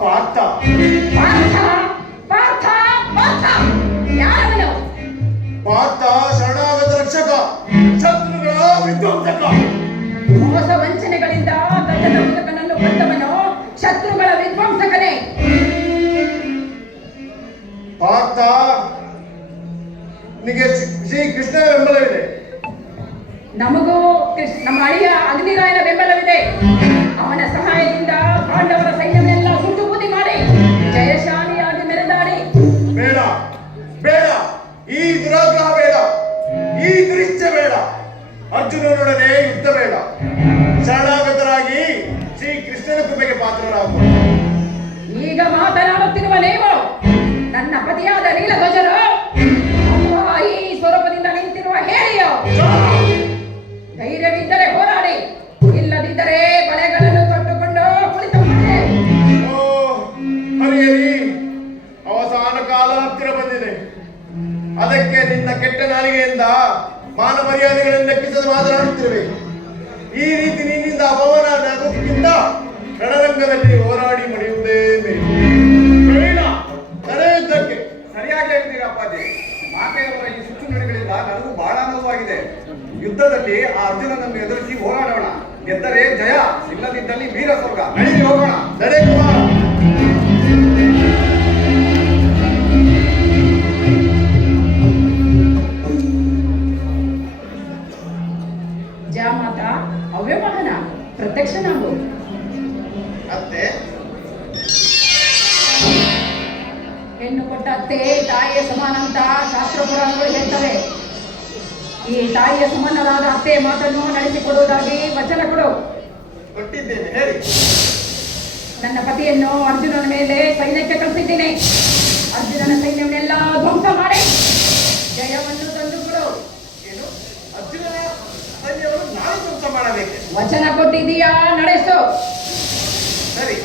ಪಾರ್ಥ. ಪಾರ್ಥ ಪಾರ್ಥ ಪಾರ್ಥ ಯಾರವನು? ಪಾರ್ಥ ಶರಣಾಗತ ರಕ್ಷಕ, ಶತ್ರುಗಳ ವಿಧ್ವಂಸಕ. ಮೋಸ ವಂಚನೆಗಳಿಂದ ಗದ್ದಲ ಮುದುಕನನ್ನು ಕೊಂದವನು ಶತ್ರುಗಳ ವಿಧ್ವಂಸಕನೇ. ಪಾರ್ಥ ನಿಮಗೆ ಶ್ರೀ ಕೃಷ್ಣ ಬೆಂಬಲವಿದೆ. ನಮಗೂ ನಮ್ಮ ಅಳಿಯ ಅಗ್ನಿರಾಯನ ಬೆಂಬಲವಿದೆ. ಅವನ ಸಹಾಯದಿಂದ ಪಾಂಡವರ ಸೈನ್ಯವನ್ನೆಲ್ಲ ಸುಟ್ಟು ಬೂದಿ ಮಾಡಿ ಜಯಶಾಲಿಯಾಗಿ ಮೆರೆದಾಡಿ. ಬೇಡ ಬೇಡ, ಈ ದುರಾಗ್ರಹ ಬೇಡ, ಈ ದುರಿಚ್ಛೆ ಬೇಡ. ಅರ್ಜುನನೊಡನೆ ಯುದ್ಧ ಬೇಡ. ಶರಣಾಗತರಾಗಿ ಶ್ರೀ ಕೃಷ್ಣನ ಕೃಪೆಗೆ ಪಾತ್ರರಾಗುವ. ಈಗ ಮಾತನಾಡುತ್ತಿರುವ ನೀವು ನನ್ನ ಪತಿಯಾದ ನೀಲಧ್ವಜರು ಅಥವಾ ಈ ಸ್ವರೂಪದಿಂದ ನಿಂತಿರುವ ಹೇಳಿಯೋ? ಧೈರ್ಯವಿದ್ದರೆ ಹೋರಾಡಿ, ಇಲ್ಲದಿದ್ದರೆ ಬಳೆಗಳನ್ನು ತೊಟ್ಟುಕೊಂಡು ಕುಳಿತು ಮಾಡಿ. ಓ ಹರಿಯರಿ, ಅವಸಾನ ಕಾಲ ಹತ್ತಿರ ಬಂದಿದೆ. ಅದಕ್ಕೆ ನಿನ್ನ ಕೆಟ್ಟ ನಾಲಿಗೆಯಿಂದ ಮಾನ ಮರ್ಯಾದೆಗಳನ್ನು ಲೆಕ್ಕಿಸಲು ಮಾತನಾಡುತ್ತಿರುವೆ. ಈ ರೀತಿ ನಿನ್ನಿಂದ ಅಪಮಾನ ಆಗೋದಕ್ಕಿಂತ ರಣರಂಗದಲ್ಲಿ ಹೋರಾಡಿ ಮಡಿಯುವುದೇ ಮೇಲು. ನಡೆಯುವುದಕ್ಕೆ ಸರಿಯಾಗಿ ಹೇಳ್ತೀರಾ ಅಪ್ಪಾಜಿ. ಮಾತೆಯವರ ಈ ಸುತ್ತು ನುಡಿಗಳಿಂದ ನನಗೂ ಬಹಳ ನೋವಾಗಿದೆ. ಯುದ್ಧದಲ್ಲಿ ಆ ಅರ್ಜುನನನ್ನು ಎದುರಿಸಿ ಹೋರಾಡೋಣ. ಗೆದ್ದರೆ ಜಯ, ಇಲ್ಲದಿದ್ದಲ್ಲಿ ವೀರ ಸ್ವರ್ಗ. ನಡೀಲಿ ಹೋಗೋಣ. ನಡೆ ಕುಮಾರ. ಜಾಮಾತ ಅವ್ಯವಹನ ಪ್ರತ್ಯಕ್ಷ ನಾವು ಅತ್ತೆ, ಹೆಣ್ಣು ಕೊಟ್ಟ ಅತ್ತೆ ತಾಯಿಯ ಸಮಾನ ಅಂತ ಶಾಸ್ತ್ರ ಪುರಾಣಗಳು ಹೇಳ್ತವೆ. ಈ ತಾಯಿಯ ಸಮಾನರಾದ ಅತ್ತೆ ಮಾತನ್ನು ನಡೆಸಿಕೊಡುವುದಾಗಿ ವಚನ ಕೊಡು. ಕೊಟ್ಟಿದ್ದೇನೆ, ಹೇಳಿ. ನನ್ನ ಪತಿಯನ್ನು ಅರ್ಜುನನ ಮೇಲೆ ಸೈನ್ಯಕ್ಕೆ ಕಳಿಸಿದ್ದೇನೆ. ಅರ್ಜುನನ ಸೈನ್ಯವನ್ನೆಲ್ಲ ಧ್ವಂಸ ಮಾಡಿ ಜಯವನ್ನು ತಂದು ಕೊಡು. ಏನು, ಅರ್ಜುನನ ಸೈನ್ಯವನ್ನು ನಾನು ಧ್ವಂಸ ಮಾಡಬೇಕೆ? ವಚನ ಕೊಟ್ಟಿದ್ದೀಯಾ, ನಡೆಸು. ಸರಿ,